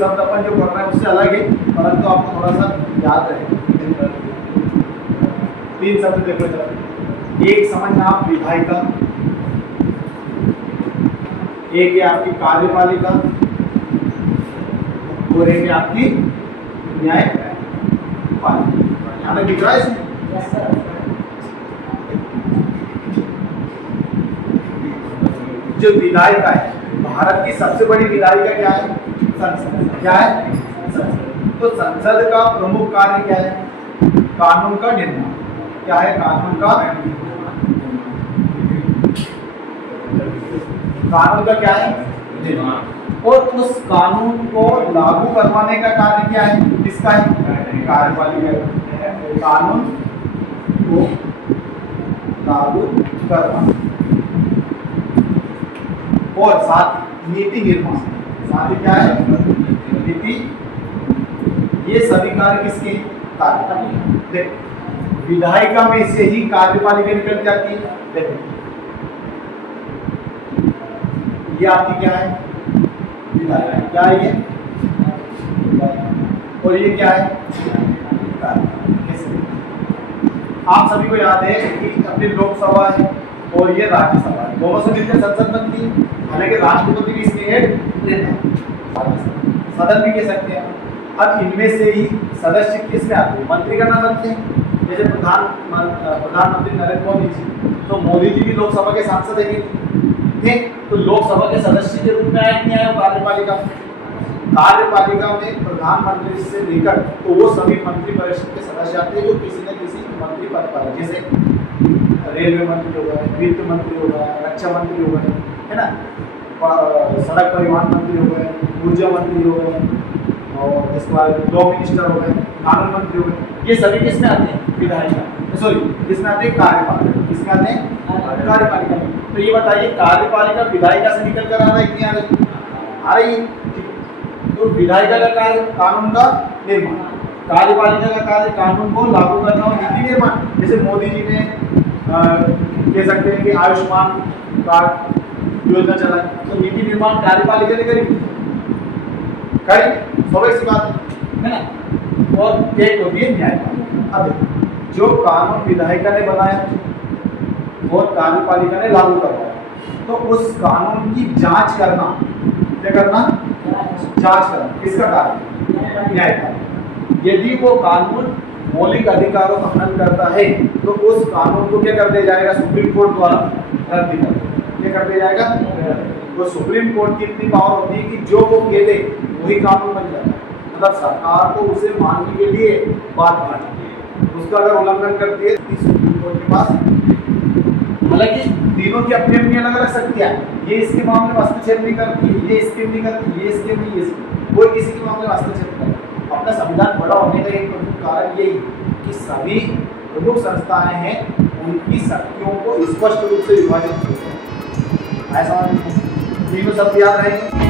शब्द अपन जो पढ़ रहे हैं उससे अलग है, परंतु आपको थोड़ा सा याद रहे। 3 शब्द देखो इधर। एक समझना आप विधायिका, एक है आपकी कार्यपालिका और एक है आपकी न्यायपालिका। यहाँ पे दिख रहा है इसमें? जो विधायिका है, भारत की सबसे बड़ी विधायिका क्या है? संसद। क्या है? संसद। तो संसद का प्रमुख कार्य क्या है? कानून का निर्माण। क्या है? कानून का क्या है? निर्माण। और उस कानून को लागू करवाने का कार्य क्या है? किसका है? कार्यपालिका। कानून को लागू करवाना और साथ नीति निर्माण, साथ ही क्या है? नीति। ये सभी कार्य किसके? कार्यपालिका। देखो विधायिका में से ही कार्यपालिका निकल जाती है। देखो ये आपकी क्या है? विधायिका। क्या है ये? और ये क्या है? आप सभी को याद है कि अपनी लोकसभा है और ये राज्यसभा है, दोनों से मिलकर संसद बनती है। हालांकि राष्ट्रपति भी इसके हेड रहता है, सदन भी कह सकते हैं। अब इनमें से ही सदस्य किसमें आते हैं? मंत्री का नाम रखते हैं। जैसे प्रधानमंत्री नरेंद्र मोदी जी, तो मोदी जी भी लोकसभा के सांसद है। ठीक, तो लोकसभा के सदस्य के रूप में आए नहीं आए कार्यपालिका। कार्यपालिका में प्रधानमंत्री से लेकर तो वो सभी मंत्री परिषद के सदस्य आते हैं जो किसी न किसी मंत्री पद पर है। जैसे रेलवे मंत्री हो गए, वित्त मंत्री हो गए, रक्षा मंत्री हो गए, है ना, सड़क परिवहन मंत्री हो गए, ऊर्जा मंत्री हो गए, और इसके बाद लॉ मिनिस्टर हो गए, कानून मंत्री हो गए। ये सभी किसमें आते हैं? विधायिका। सॉरी, किसमें आते हैं? कार्यपालिका। किसमें आते हैं? कार्यपालिका में। तो ये बताइए कार्यपालिका विधायिका से निकल कर आ रहा है कि नहीं आ रही? आ रही है। तो विधायिका का कार्य कानून का निर्माण, कार्यपालिका का कार्य कानून को लागू करना और नीति निर्माण। जैसे मोदी जी ने कह सकते हैं कि आयुष्मान कार्ड योजना चलाई, तो नीति निर्माण कार्यपालिका ने करी, स्वाभाविक सी बात है ना। और एक होती है न्यायपालिका। अब जो कानून विधायिका ने बनाया और कार्यपालिका ने लागू करवाया, तो उस कानून की जांच करना, क्या करना? जांच करना। किसका कार्य? न्यायपालिका। यदि वो कानून मौलिक अधिकारों का हनन करता है तो उस कानून को क्या कर दिया जाएगा? सुप्रीम कोर्ट द्वारा रद्द कर दिया। क्या कर दिया जाएगा? तो सुप्रीम कोर्ट की इतनी पावर होती है कि जो वो कह दे वही कानून बन जाता है। मतलब सरकार को उसे मानने के लिए बात करनी है, उसका अगर उल्लंघन करती है तो सुप्रीम कोर्ट के पास, हालांकि तीनों की अपनी अपनी अलग अलग शक्तियां हैं। ये इसके मामले में हस्तक्षेप नहीं करती, ये इसके नहीं करती, ये इसके नहीं, ये इसके, कोई किसी के मामले में हस्तक्षेप नहीं करती। अपना संविधान बड़ा होने का एक प्रमुख कारण यही कि सभी प्रमुख संस्थाएं हैं, उनकी शक्तियों को स्पष्ट रूप से विभाजित किया है। ऐसा तीनों शब्द याद रहेंगे।